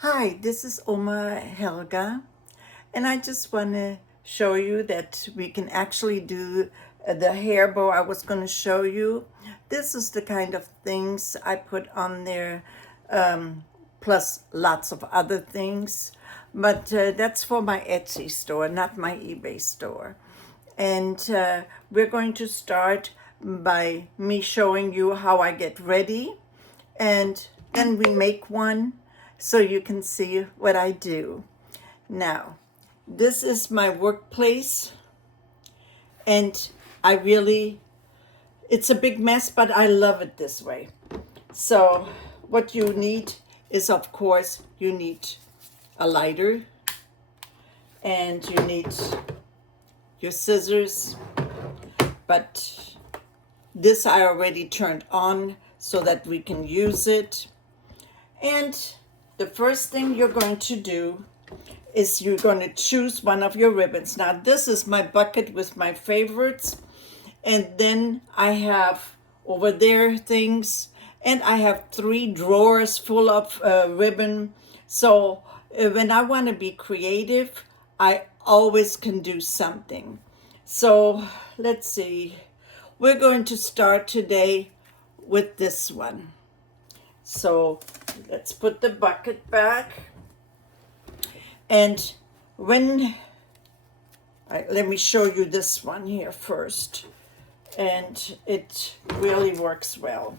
Hi, this is Oma Helga, and I just want to show you that we can actually do the hair bow I was going to show you. This is the kind of things I put on there, plus lots of other things. But that's for my Etsy store, not my eBay store. And we're going to start by me showing you how I get ready, and then we make one so you can see what I do. Now, this is my workplace, and it's a big mess, but I love it this way. So, what you need is, of course, you need a lighter, and you need your scissors, but this I already turned on so that we can use it. And the first thing you're going to do is you're going to choose one of your ribbons. Now, this is my bucket with my favorites. And then I have over there things, and I have 3 drawers full of ribbon. So when I want to be creative, I always can do something. So let's see. We're going to start today with this one. So let's put the bucket back. And let me show you this one here first. And it really works well.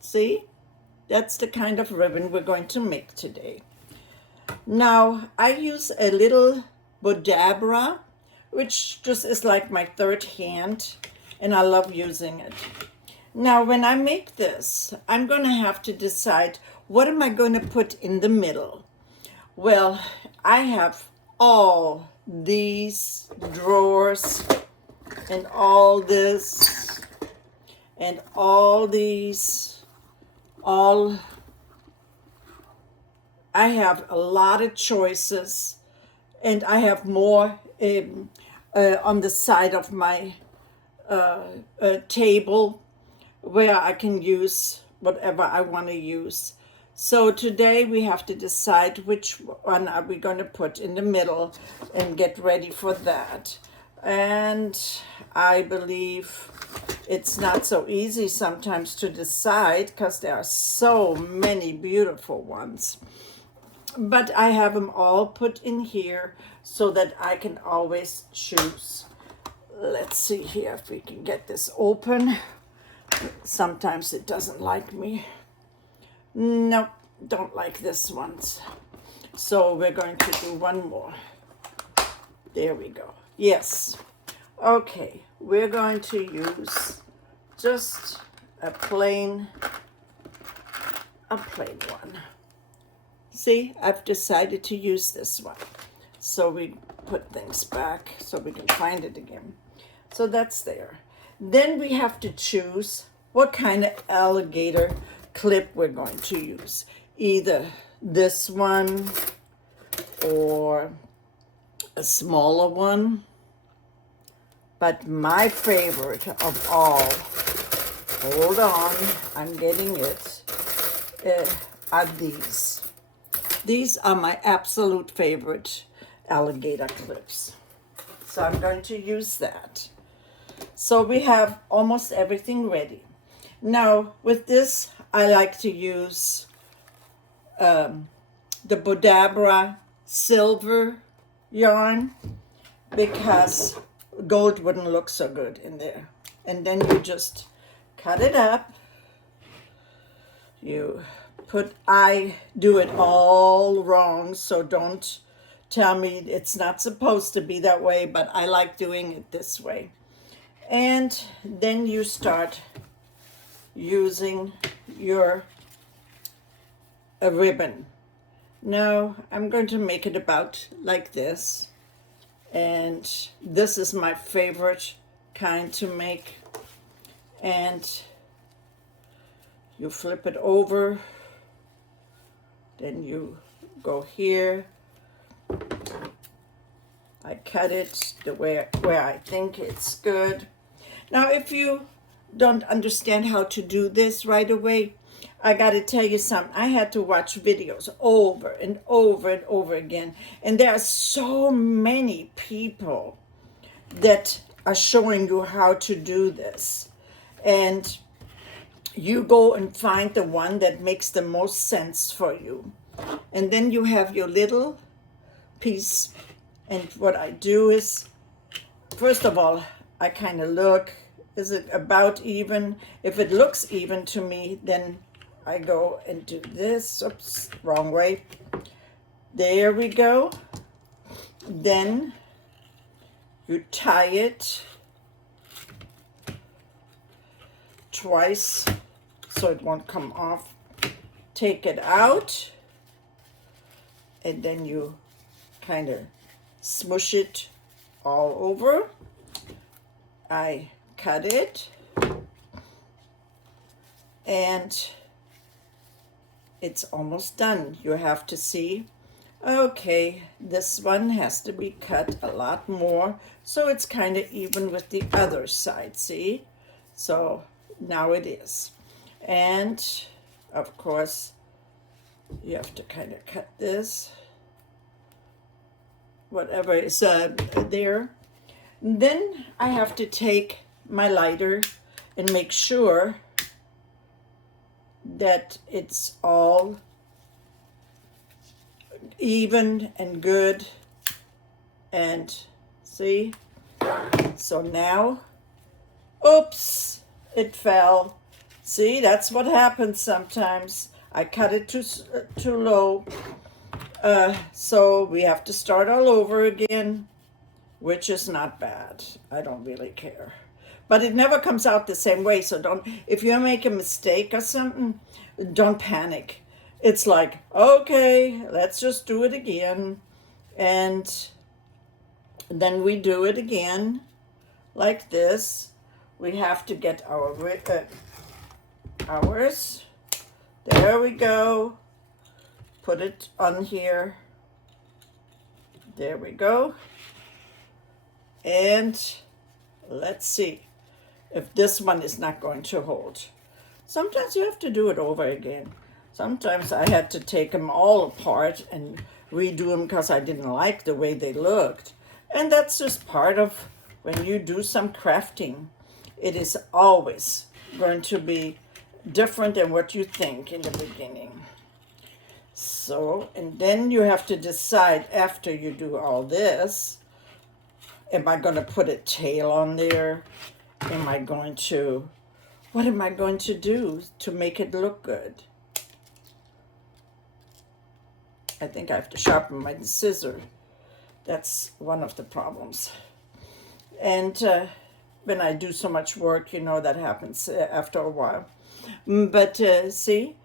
See? That's the kind of ribbon we're going to make today. Now, I use a little Bodabra, which just is like my third hand, and I love using it. Now, when I make this, I'm going to have to decide what am I going to put in the middle. Well, I have all these drawers and all this and all these, I have a lot of choices, and I have more on the side of my table where I can use whatever I want to use. So today we have to decide which one are we going to put in the middle and get ready for that. And I believe it's not so easy sometimes to decide because there are so many beautiful ones. But I have them all put in here so that I can always choose. Let's see here if we can get this open. Sometimes it doesn't like me. Nope, don't like this one. So we're going to do one more. There we go. Yes. Okay, we're going to use just a plain one. See, I've decided to use this one. So we put things back so we can find it again. So that's there. Then we have to choose what kind of alligator clip we're going to use. Either this one or a smaller one. But my favorite of all, hold on, I'm getting it, are these. These are my absolute favorite alligator clips. So I'm going to use that. So we have almost everything ready. Now with this, I like to use the Bodabra silver yarn because gold wouldn't look so good in there. And then you just cut it up. I do it all wrong, so don't tell me it's not supposed to be that way, but I like doing it this way. And then you start using your ribbon. Now I'm going to make it about like this, and this is my favorite kind to make. And you flip it over, then you go here. I cut it the way where I think it's good. Now if you don't understand how to do this right away, I got to tell you something. I had to watch videos over and over and over again. And there are so many people that are showing you how to do this. And you go and find the one that makes the most sense for you. And then you have your little piece. And what I do is, first of all, I kind of look, is it about even? If it looks even to me, then I go and do this. Oops, wrong way. There we go. Then you tie it twice so it won't come off. Take it out, and then you kind of smush it all over. I cut it, and it's almost done. You have to see, okay, this one has to be cut a lot more so it's kind of even with the other side, see? So now it is. And of course, you have to kind of cut this, whatever is there. Then I have to take my lighter and make sure that it's all even and good. And see, so now, oops, it fell. See, that's what happens sometimes. I cut it too low. So we have to start all over again, which is not bad. I don't really care. But it never comes out the same way, so don't, if you make a mistake or something, don't panic. It's like, okay, let's just do it again. And then we do it again, like this. We have to get ours. There we go. Put it on here. There we go. And let's see if this one is not going to hold. Sometimes you have to do it over again. Sometimes I had to take them all apart and redo them because I didn't like the way they looked. And that's just part of when you do some crafting. It is always going to be different than what you think in the beginning. So, and then you have to decide after you do all this, am I going to put a tail on there? Am I going to, what am I going to do to make it look good? I think I have to sharpen my scissor. That's one of the problems. And when I do so much work, you know, that happens after a while. But see,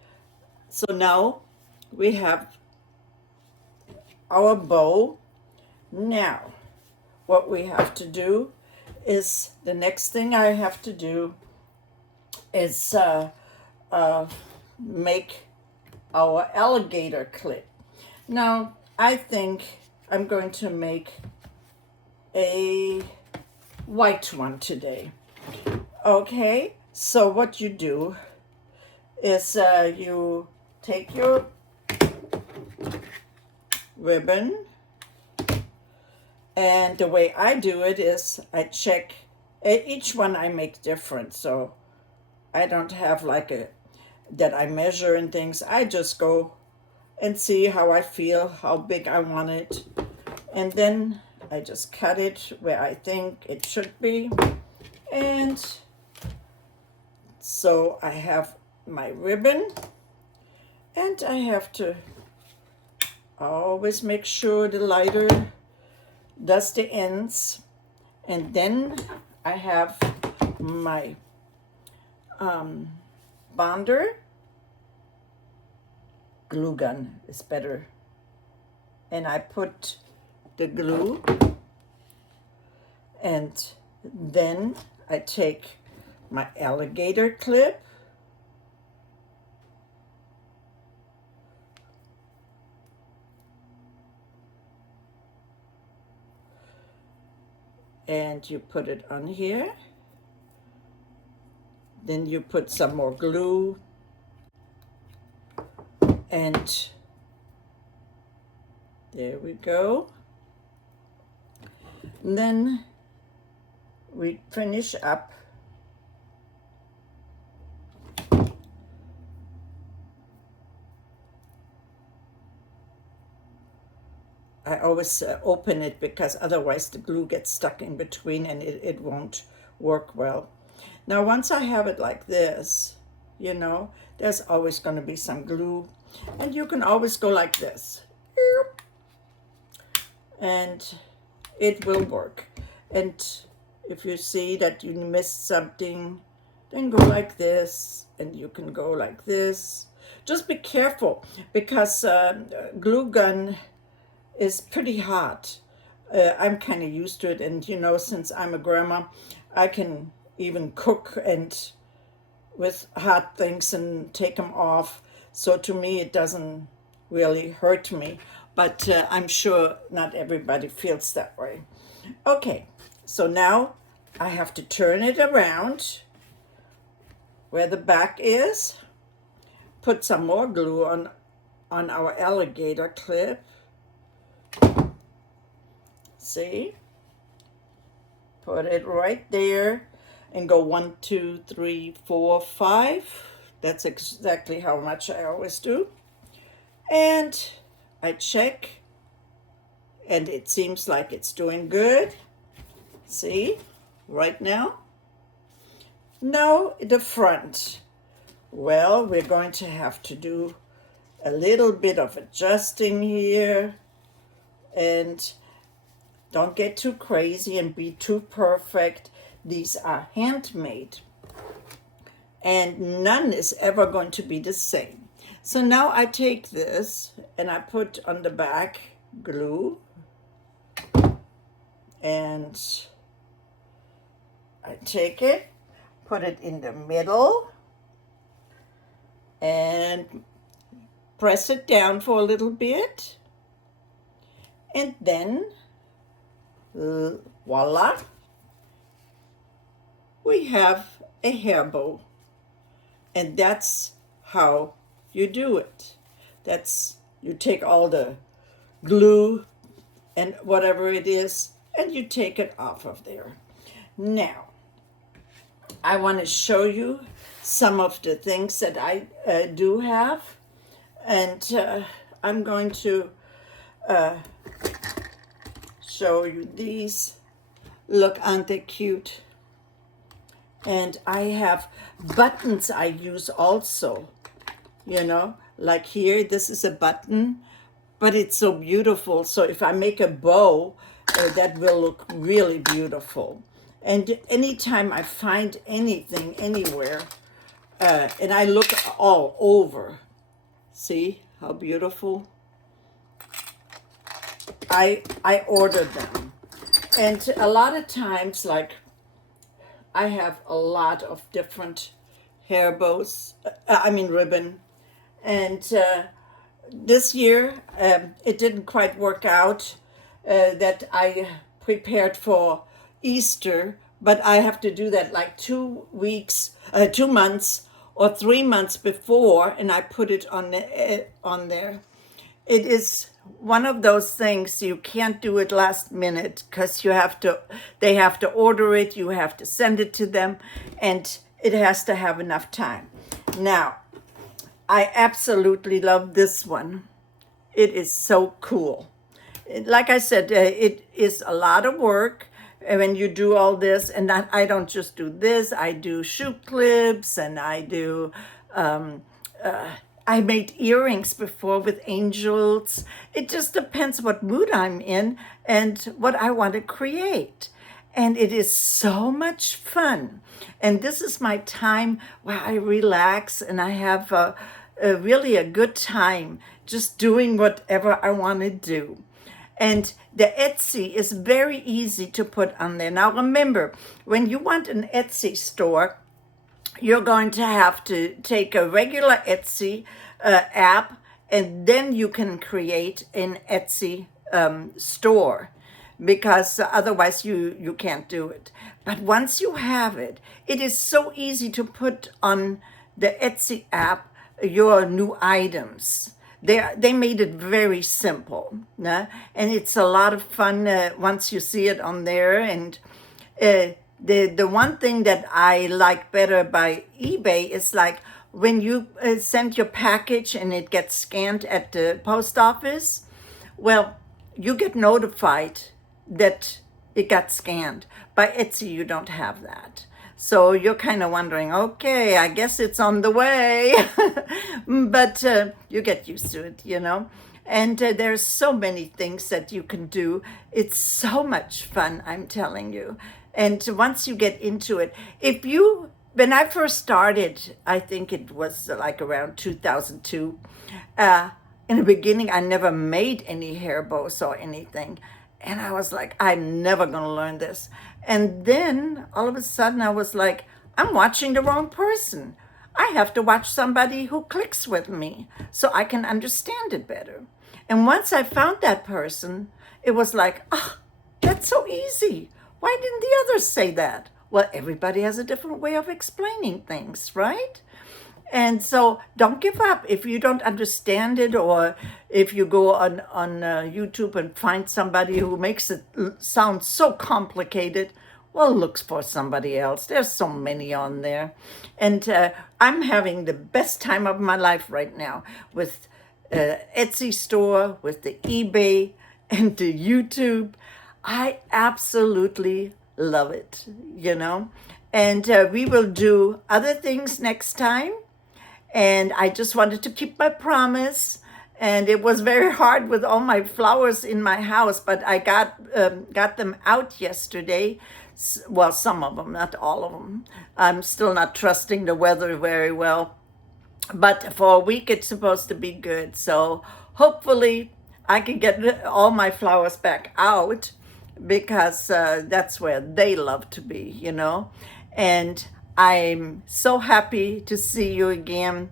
so now we have our bow. Now, what we have to do is, the next thing I have to do is make our alligator clip. Now, I think I'm going to make a white one today. Okay, so what you do is you take your ribbon, and the way I do it is I check, each one I make different, so I don't have like a, that I measure and things. I just go and see how I feel, how big I want it, and then I just cut it where I think it should be. And so I have my ribbon, and I have to always make sure the lighter does the ends. And then I have my bonder. Glue gun is better. And I put the glue, and then I take my alligator clip, and you put it on here, Then you put some more glue, and there we go. And then we finish up. I always open it because otherwise the glue gets stuck in between and it won't work well. Now once I have it like this, you know, there's always going to be some glue, and you can always go like this and it will work. And if you see that you missed something, then go like this, and you can go like this. Just be careful because glue gun is pretty hot. I'm kind of used to it, and you know, since I'm a grandma, I can even cook and with hot things and take them off. So to me, it doesn't really hurt me, but I'm sure not everybody feels that way. Okay, so now I have to turn it around where the back is, put some more glue on our alligator clip. See? Put it right there and go 1, 2, 3, 4, 5. That's exactly how much I always do. And I check, and it seems like it's doing good. See? Right now. Now the front. Well, we're going to have to do a little bit of adjusting here, and don't get too crazy and be too perfect. These are handmade, and none is ever going to be the same. So now I take this and I put on the back glue, and I take it, put it in the middle, and press it down for a little bit, and then voila, we have a hair bow. And that's how you do it. That's, you take all the glue and whatever it is, and you take it off of there. Now, I want to show you some of the things that I do have, and I'm going to show you these. Look, aren't they cute? And I have buttons I use also, you know, like here, this is a button, but it's so beautiful. So if I make a bow, that will look really beautiful. And anytime I find anything anywhere, and I look all over, see how beautiful? I order them. And a lot of times, like, I have a lot of different hair bows, ribbon. And this year, it didn't quite work out that I prepared for Easter, but I have to do that like 2 months or 3 months before, and I put it on there. It is one of those things you can't do it last minute because they have to order it, you have to send it to them, and it has to have enough time. Now, I absolutely love this one. It is so cool. Like I said, it is a lot of work when you do all this, and I don't just do this, I do shoe clips, and I do I made earrings before with angels. It just depends what mood I'm in and what I want to create. And it is so much fun. And this is my time where I relax and I have really a good time just doing whatever I want to do. And the Etsy is very easy to put on there. Now remember, when you want an Etsy store, you're going to have to take a regular Etsy app, and then you can create an Etsy store. because otherwise you can't do it. But once you have it, it is so easy to put on the Etsy app your new items. They made it very simple, nah? And it's a lot of fun once you see it on there. And the one thing that I like better by eBay is like when you send your package and it gets scanned at the post office, well, you get notified that it got scanned. By Etsy, you don't have that. So you're kind of wondering, okay, I guess it's on the way. But you get used to it, you know. And there's so many things that you can do. It's so much fun, I'm telling you. And once you get into it, when I first started, I think it was like around 2002, in the beginning, I never made any hair bows or anything. And I was like, I'm never going to learn this. And then all of a sudden, I was like, I'm watching the wrong person. I have to watch somebody who clicks with me so I can understand it better. And once I found that person, it was like, oh, that's so easy. Why didn't the others say that? Well, everybody has a different way of explaining things, right? And so don't give up if you don't understand it, or if you go on YouTube and find somebody who makes it sound so complicated. Well, look for somebody else. There's so many on there. And I'm having the best time of my life right now with Etsy store, with the eBay, and the YouTube. I absolutely love it, you know. And we will do other things next time. And I just wanted to keep my promise. And it was very hard with all my flowers in my house, but I got them out yesterday. Well, some of them, not all of them. I'm still not trusting the weather very well. But for a week, it's supposed to be good. So hopefully I can get all my flowers back out, because that's where they love to be, you know. And I'm so happy to see you again.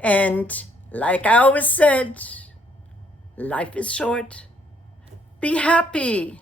And like I always said, life is short. Be happy.